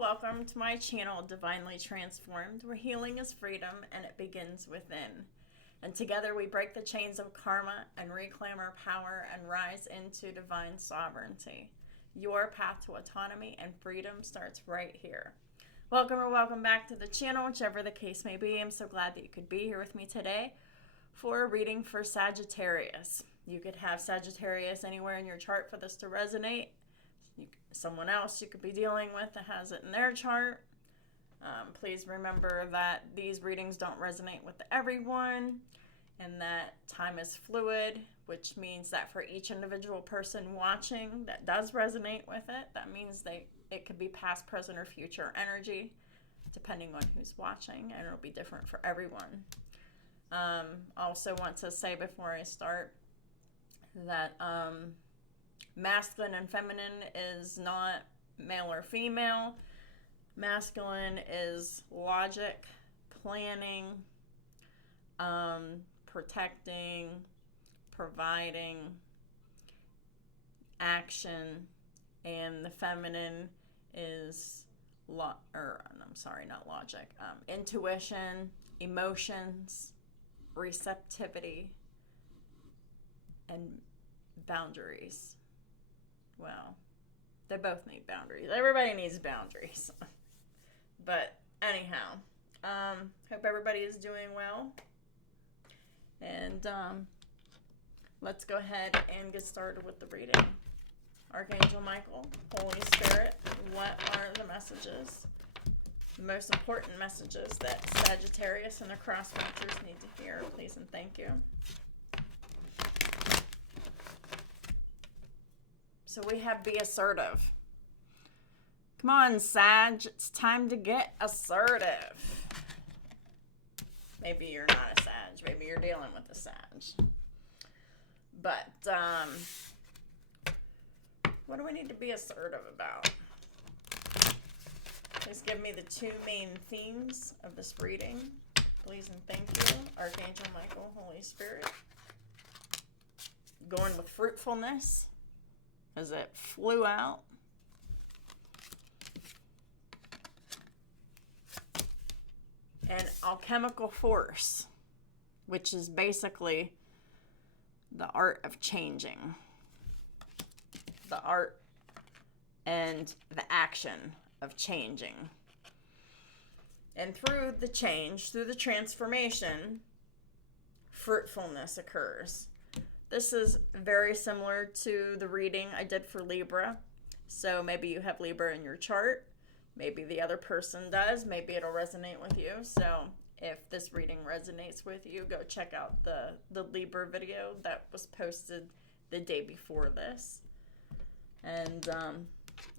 welcome to my channel, Divinely Transformed, where healing is freedom and it begins within. And together we break the chains of karma and reclaim our power and rise into divine sovereignty. Your path to autonomy and freedom starts right here. Welcome or welcome back to the channel, whichever the case may be. I'm so glad that you could be here with me today for a reading for Sagittarius. You could have Sagittarius anywhere in your chart for this to resonate. Someone else you could be dealing with that has it in their chart. Please remember that these readings don't resonate with everyone and that time is fluid, which means that for each individual person watching that does resonate with it, that means it could be past, present, or future energy, depending on who's watching, and it'll be different for everyone. Also want to say before I start that masculine and feminine is not male or female. Masculine is logic, planning, protecting, providing, action, and the feminine is intuition, emotions, receptivity, and boundaries. Well, they both need boundaries. Everybody needs boundaries. But anyhow, hope everybody is doing well. And let's go ahead and get started with the reading. Archangel Michael, Holy Spirit, what are the messages, the most important messages that Sagittarius and the cross watchers need to hear? Please and thank you. So we have be assertive. Come on, Sag. It's time to get assertive. Maybe you're not a Sag. Maybe you're dealing with a Sag. But, what do we need to be assertive about? Please give me the two main themes of this reading. Please and thank you. Archangel Michael, Holy Spirit. Going with fruitfulness as it flew out. And alchemical force, which is basically the art of changing. The art and the action of changing. And through the change, through the transformation, fruitfulness occurs. This is very similar to the reading I did for Libra. So maybe you have Libra in your chart. Maybe the other person does. Maybe it'll resonate with you. So if this reading resonates with you, go check out the Libra video that was posted the day before this. And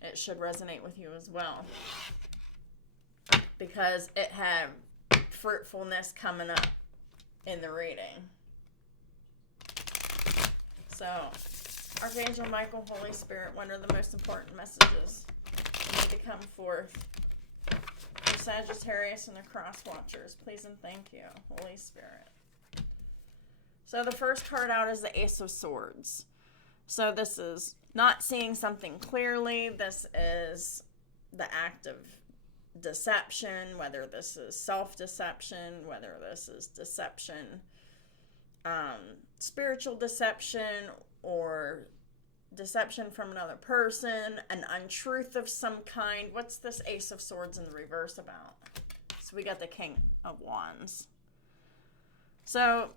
it should resonate with you as well. Because it had fruitfulness coming up in the reading. So, Archangel Michael, Holy Spirit, what are the most important messages that need to come forth for Sagittarius and the cross watchers? Please and thank you, Holy Spirit. So the first card out is the Ace of Swords. So this is not seeing something clearly. This is the act of deception, whether this is self-deception, whether this is deception, spiritual deception, or deception from another person, an untruth of some kind. What's this Ace of Swords in the reverse about? So we got the King of Wands. So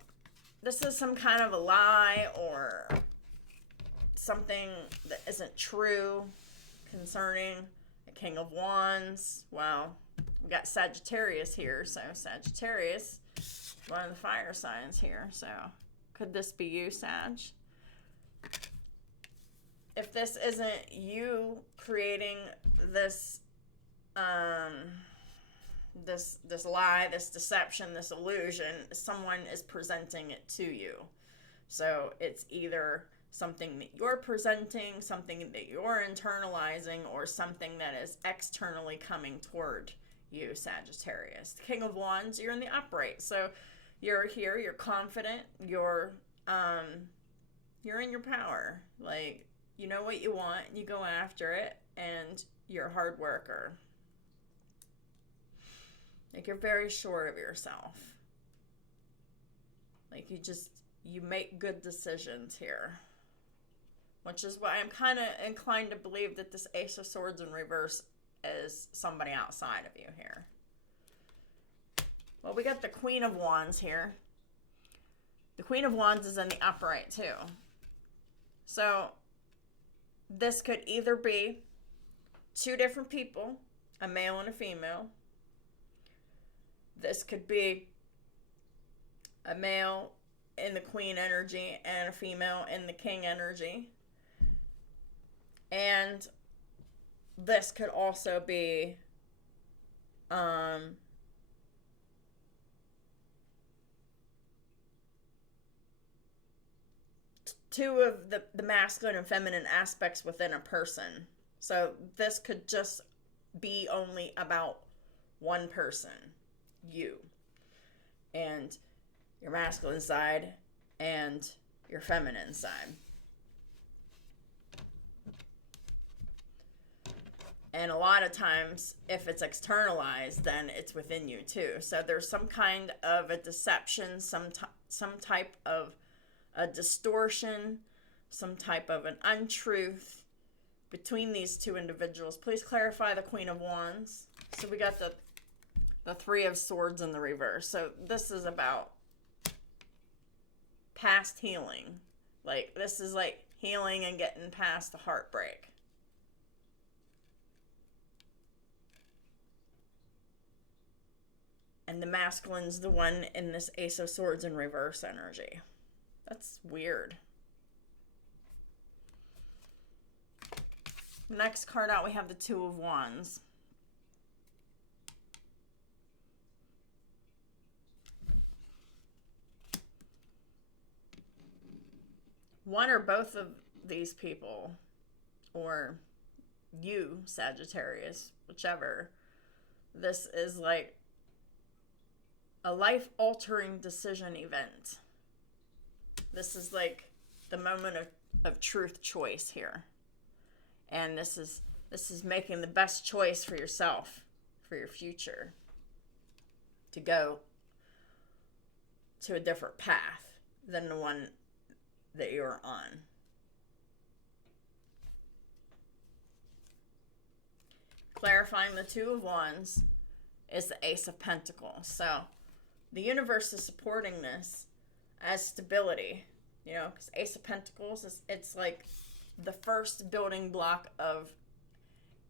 this is some kind of a lie or something that isn't true concerning the King of Wands. Well, we got Sagittarius here, so Sagittarius, one of the fire signs here. So could this be you, Sag? If this isn't you creating this this lie, this deception, this illusion, someone is presenting it to you. So it's either something that you're presenting, something that you're internalizing, or something that is externally coming toward you, Sagittarius. The King of Wands, you're in the upright. So you're here, you're confident, you're in your power. Like, you know what you want, you go after it, and you're a hard worker. Like, you're very sure of yourself. Like, you make good decisions here. Which is why I'm kind of inclined to believe that this Ace of Swords in reverse is somebody outside of you here. Well, we got the Queen of Wands here. The Queen of Wands is in the upright too. So this could either be two different people, a male and a female. This could be a male in the Queen energy and a female in the King energy. And this could also be two of the masculine and feminine aspects within a person. So this could just be only about one person, you, and your masculine side and your feminine side. And a lot of times, if it's externalized, then it's within you too. So there's some kind of a deception, some type of a distortion, some type of an untruth between these two individuals. Please clarify the Queen of Wands. So we got the Three of Swords in the reverse. So this is about past healing. Like, this is like healing and getting past the heartbreak. And the masculine's the one in this Ace of Swords in reverse energy. That's weird. Next card out, we have the Two of Wands. One or both of these people, or you, Sagittarius, whichever, this is like a life-altering decision event. This is like the moment of truth choice here. And this is making the best choice for yourself, for your future, to go to a different path than the one that you're on. Clarifying the Two of Wands is the Ace of Pentacles. So the universe is supporting this as stability, you know, because Ace of Pentacles it's like the first building block of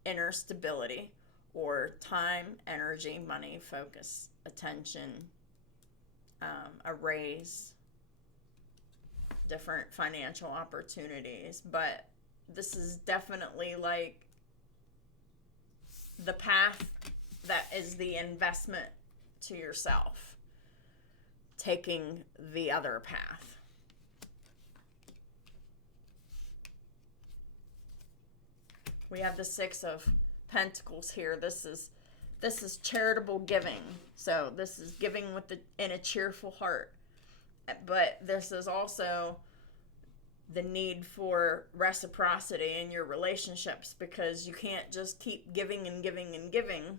inner stability, or time, energy, money, focus, attention, a raise, different financial opportunities. But this is definitely like the path that is the investment to yourself, taking the other path. We have the Six of Pentacles here. This is charitable giving. So this is giving in a cheerful heart. But this is also the need for reciprocity in your relationships, because you can't just keep giving and giving and giving,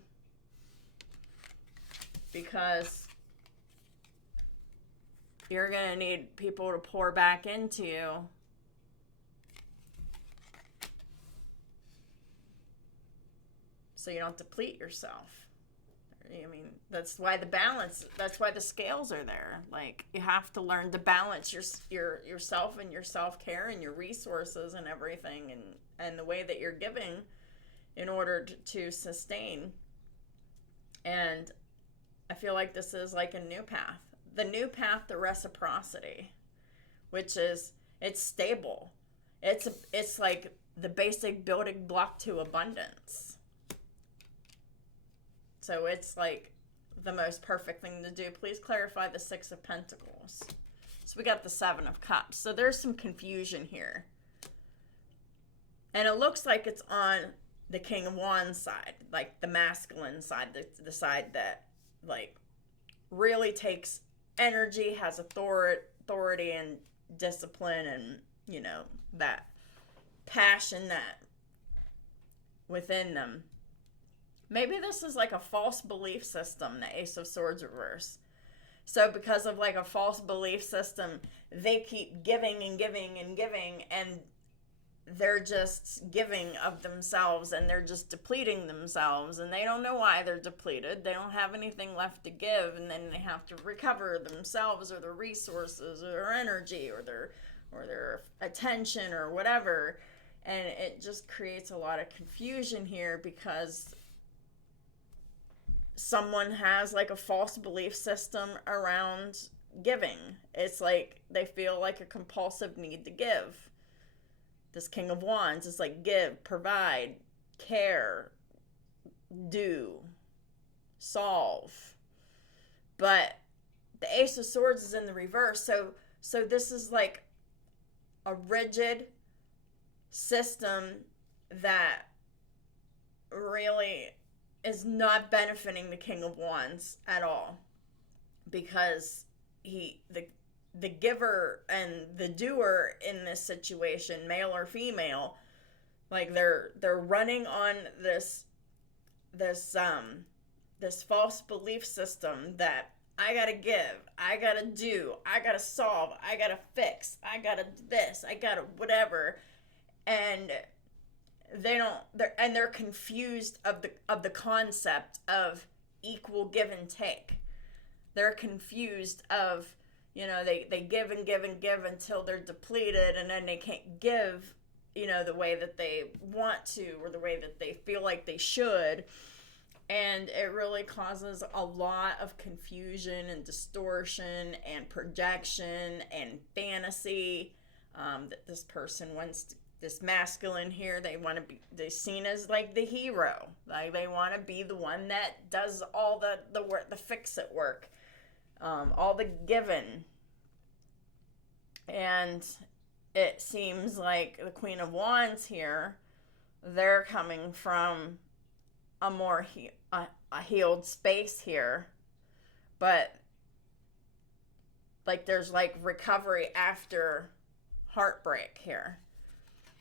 because you're going to need people to pour back into you. So you don't deplete yourself. I mean, that's why that's why the scales are there. Like, you have to learn to balance yourself and your self-care and your resources and everything, and the way that you're giving in order to sustain. And I feel like this is like a new path. The new path to reciprocity, which is, it's stable. It's like the basic building block to abundance. So it's like the most perfect thing to do. Please clarify the Six of Pentacles. So we got the Seven of Cups. So there's some confusion here. And it looks like it's on the King of Wands side, like the masculine side, the side that like really takes energy, has authority and discipline, and, you know, that passion that within them. Maybe this is like a false belief system, the Ace of Swords reverse. So because of like a false belief system, they keep giving and giving and giving, and they're just giving of themselves, and they're just depleting themselves, and they don't know why they're depleted. They don't have anything left to give, and then they have to recover themselves or their resources or their energy or their attention or whatever. And it just creates a lot of confusion here because someone has like a false belief system around giving. It's like they feel like a compulsive need to give. This King of Wands is like give, provide, care, do, solve. But the Ace of Swords is in the reverse. So this is like a rigid system that really is not benefiting the King of Wands at all, because the giver and the doer in this situation, male or female, like they're running on this false belief system that I gotta give, I gotta do, I gotta solve, I gotta fix, I gotta this, I gotta whatever, and they're confused of the concept of equal give and take. They're confused of, they give and give and give until they're depleted, and then they can't give, the way that they want to or the way that they feel like they should. And it really causes a lot of confusion and distortion and projection and fantasy, that this person wants to, this masculine here, they want to be, they're seen as like the hero. Like they want to be the one that does all the work, the fix-it work, all the giving. And it seems like the Queen of Wands here, they're coming from a more a healed space here, but like there's like recovery after heartbreak here.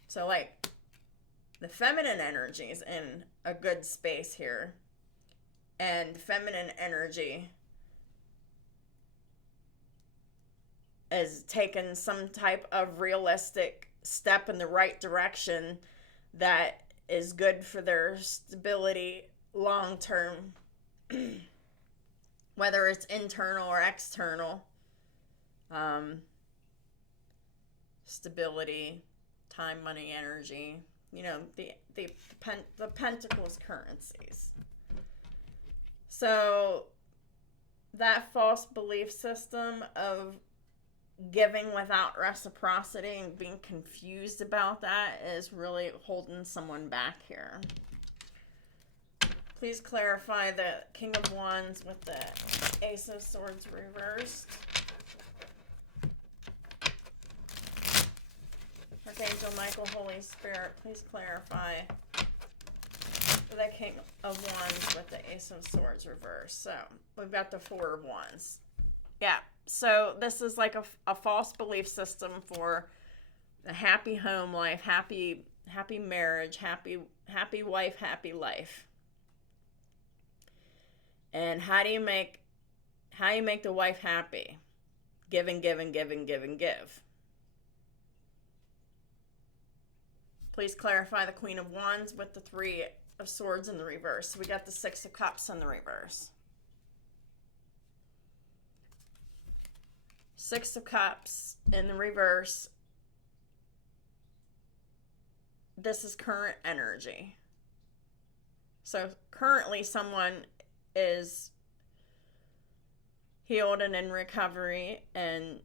So like the feminine energy is in a good space here, and feminine energy is taking some type of realistic step in the right direction that is good for their stability long term, whether it's internal or external. Stability, time, money, energy, the pentacles currencies. So that false belief system of giving without reciprocity and being confused about that is really holding someone back here. Please clarify the King of Wands with the Ace of Swords reversed. Archangel Michael, Holy Spirit, please clarify the King of Wands with the Ace of Swords reversed. So we've got the Four of Wands. Yeah. So this is like a false belief system for a happy home life, happy marriage, happy wife, happy life. And how do you make the wife happy? Give and give and give and give and give. Please clarify the Queen of Wands with the Three of Swords in the reverse. So we got the Six of Cups in the reverse. Six of Cups in the reverse. This is current energy. So currently someone is healed and in recovery, and,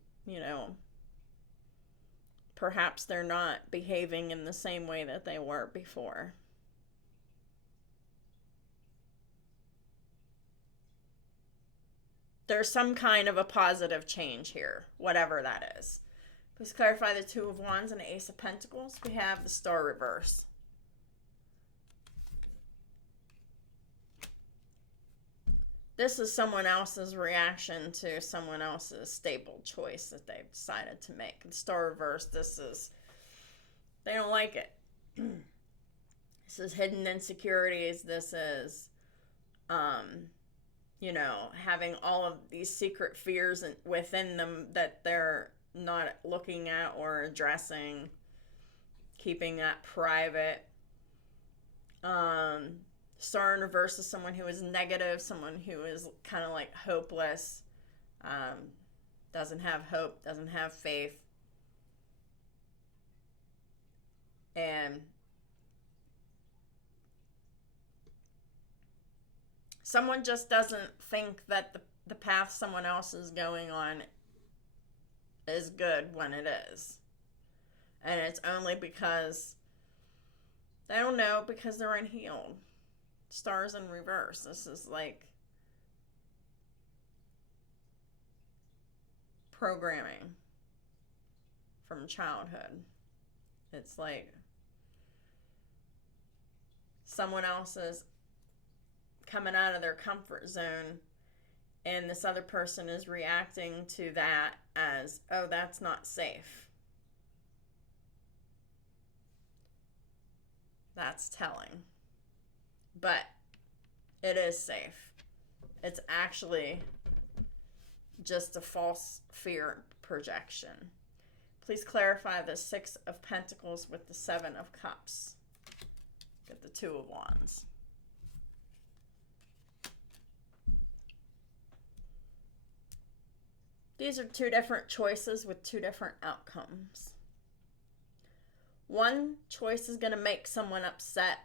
perhaps they're not behaving in the same way that they were before. There's some kind of a positive change here, whatever that is. Please clarify the Two of Wands and the Ace of Pentacles. We have the Star reverse. This is someone else's reaction to someone else's stable choice that they've decided to make. The Star reverse, they don't like it. This is hidden insecurities. This is you know, having all of these secret fears within them that they're not looking at or addressing, keeping that private. Star in reverse is someone who is negative, someone who is kind of like hopeless, doesn't have hope, doesn't have faith. And someone just doesn't think that the path someone else is going on is good when it is. And it's only because they don't know, because they're unhealed. Stars in reverse. This is like programming from childhood. It's like someone else is coming out of their comfort zone, and this other person is reacting to that as, oh, that's not safe. That's telling. But it is safe. It's actually just a false fear projection. Please clarify the 6 of Pentacles with the 7 of Cups. Get the 2 of Wands. These are 2 different choices with 2 different outcomes. One choice is going to make someone upset,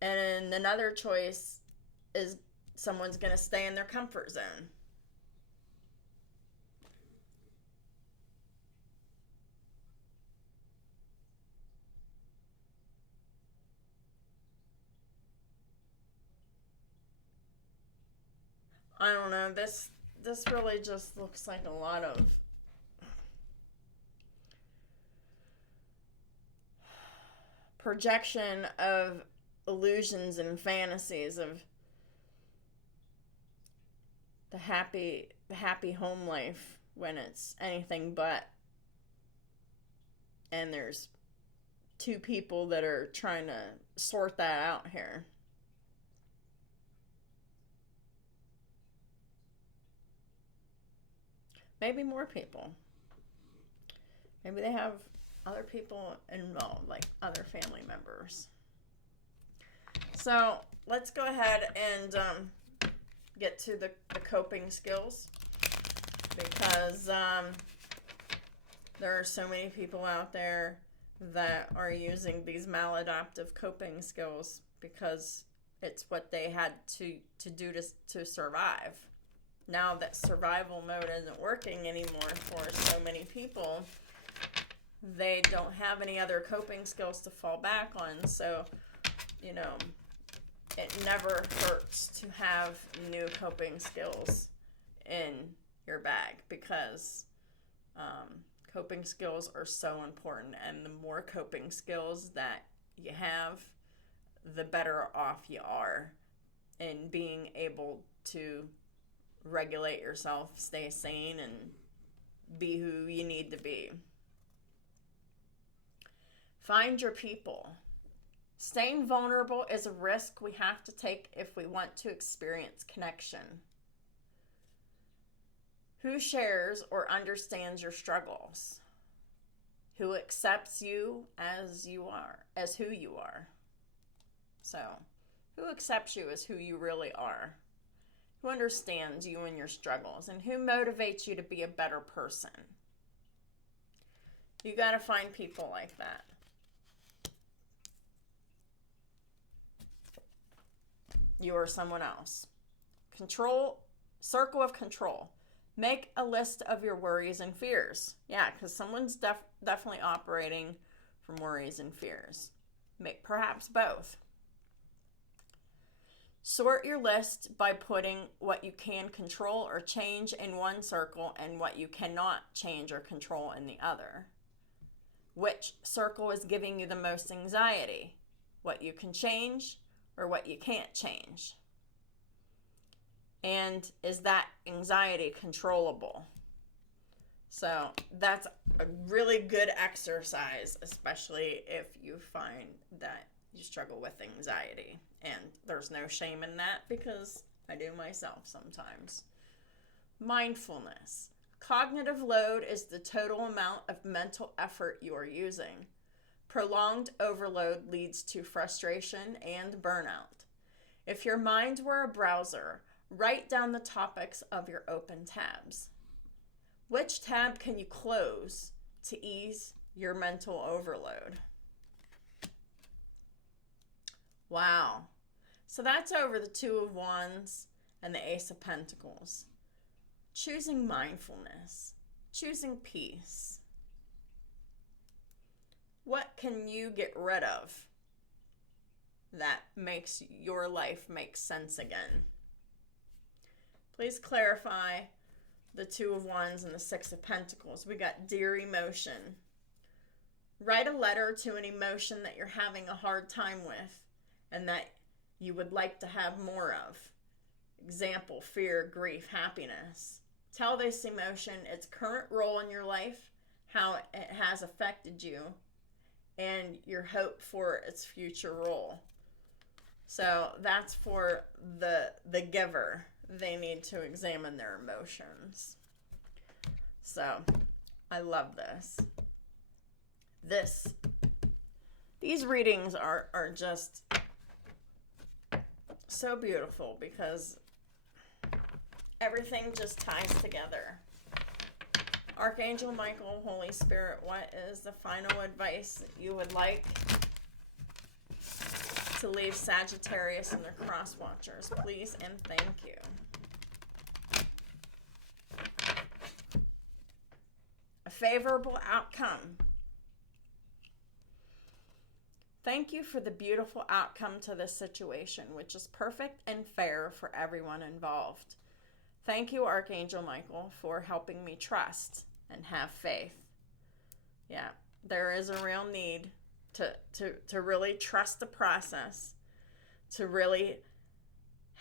and another choice is someone's going to stay in their comfort zone. I don't know, this really just looks like a lot of projection of illusions and fantasies of the happy home life when it's anything but. And there's 2 people that are trying to sort that out here. Maybe more people. Maybe they have other people involved, like other family members. So let's go ahead and get to the coping skills, because there are so many people out there that are using these maladaptive coping skills because it's what they had to do to survive. Now that survival mode isn't working anymore for so many people, they don't have any other coping skills to fall back on. So, you know, it never hurts to have new coping skills in your bag, because coping skills are so important. And the more coping skills that you have, the better off you are in being able to regulate yourself, stay sane, and be who you need to be. Find your people. Staying vulnerable is a risk we have to take if we want to experience connection. Who shares or understands your struggles? Who accepts you as you are, as who you are? So, who accepts you as who you really are? Who understands you and your struggles, and who motivates you to be a better person? You got to find people like that. You or someone else. Control, circle of control. Make a list of your worries and fears. Yeah, because someone's definitely operating from worries and fears. Perhaps both. Sort your list by putting what you can control or change in one circle and what you cannot change or control in the other. Which circle is giving you the most anxiety? What you can change or what you can't change? And is that anxiety controllable? So that's a really good exercise, especially if you find that you struggle with anxiety. And there's no shame in that because I do myself sometimes. Mindfulness. Cognitive load is the total amount of mental effort you are using. Prolonged overload leads to frustration and burnout. If your mind were a browser, write down the topics of your open tabs. Which tab can you close to ease your mental overload? Wow. So that's over the Two of Wands and the Ace of Pentacles. Choosing mindfulness. Choosing peace. What can you get rid of that makes your life make sense again? Please clarify the Two of Wands and the Six of Pentacles. We got dear emotion. Write a letter to an emotion that you're having a hard time with and that you would like to have more of. Example, fear, grief, happiness. Tell this emotion its current role in your life, how it has affected you, and your hope for its future role. So that's for the giver. They need to examine their emotions. So I love this. These readings are just so beautiful because everything just ties together. Archangel Michael, Holy Spirit, what is the final advice that you would like to leave Sagittarius and their cross watchers? Please and thank you. A favorable outcome. Thank you for the beautiful outcome to this situation, which is perfect and fair for everyone involved. Thank you, Archangel Michael, for helping me trust and have faith. Yeah, there is a real need to really trust the process, to really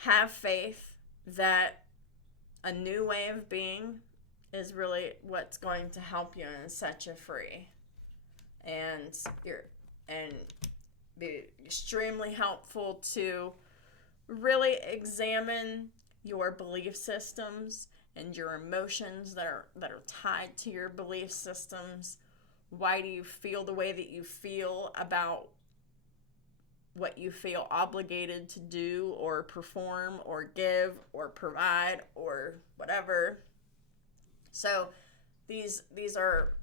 have faith that a new way of being is really what's going to help you and set you free. And be extremely helpful to really examine your belief systems and your emotions that are tied to your belief systems. Why do you feel the way that you feel about what you feel obligated to do or perform or give or provide or whatever? So these are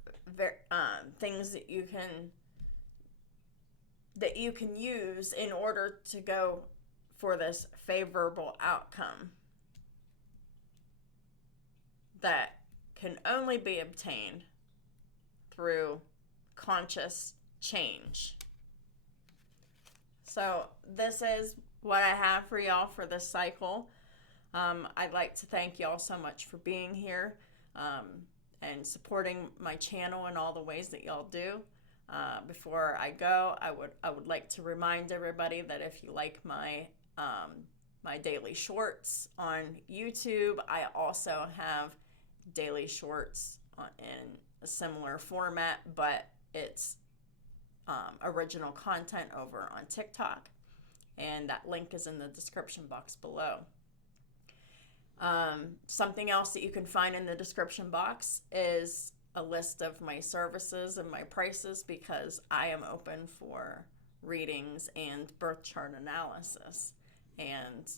things that you can use in order to go for this favorable outcome that can only be obtained through conscious change. So this is what I have for y'all for this cycle. I'd like to thank y'all so much for being here and supporting my channel in all the ways that y'all do. Before I go, I would like to remind everybody that if you like my daily shorts on YouTube, I also have daily shorts in a similar format, but it's original content over on TikTok, and that link is in the description box below. Something else that you can find in the description box is a list of my services and my prices, because I am open for readings and birth chart analysis and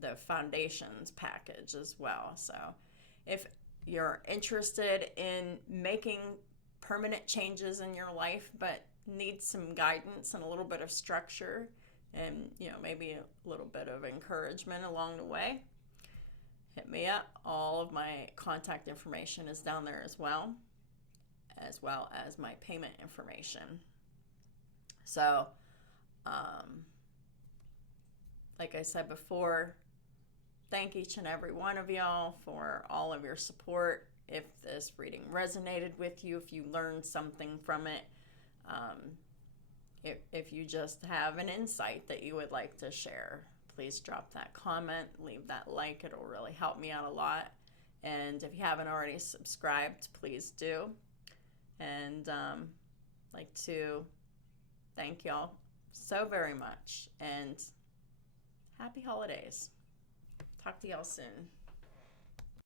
the foundations package as well. So if you're interested in making permanent changes in your life but need some guidance and a little bit of structure and maybe a little bit of encouragement along the way, hit me up. All of my contact information is down there as well as my payment information. So like I said before, thank each and every one of y'all for all of your support. If this reading resonated with you, if you learned something from it, if you just have an insight that you would like to share, please drop that comment, leave that like. It'll really help me out a lot. And if you haven't already subscribed, please do. And like to Thank y'all so very much. And happy holidays. Talk to y'all soon.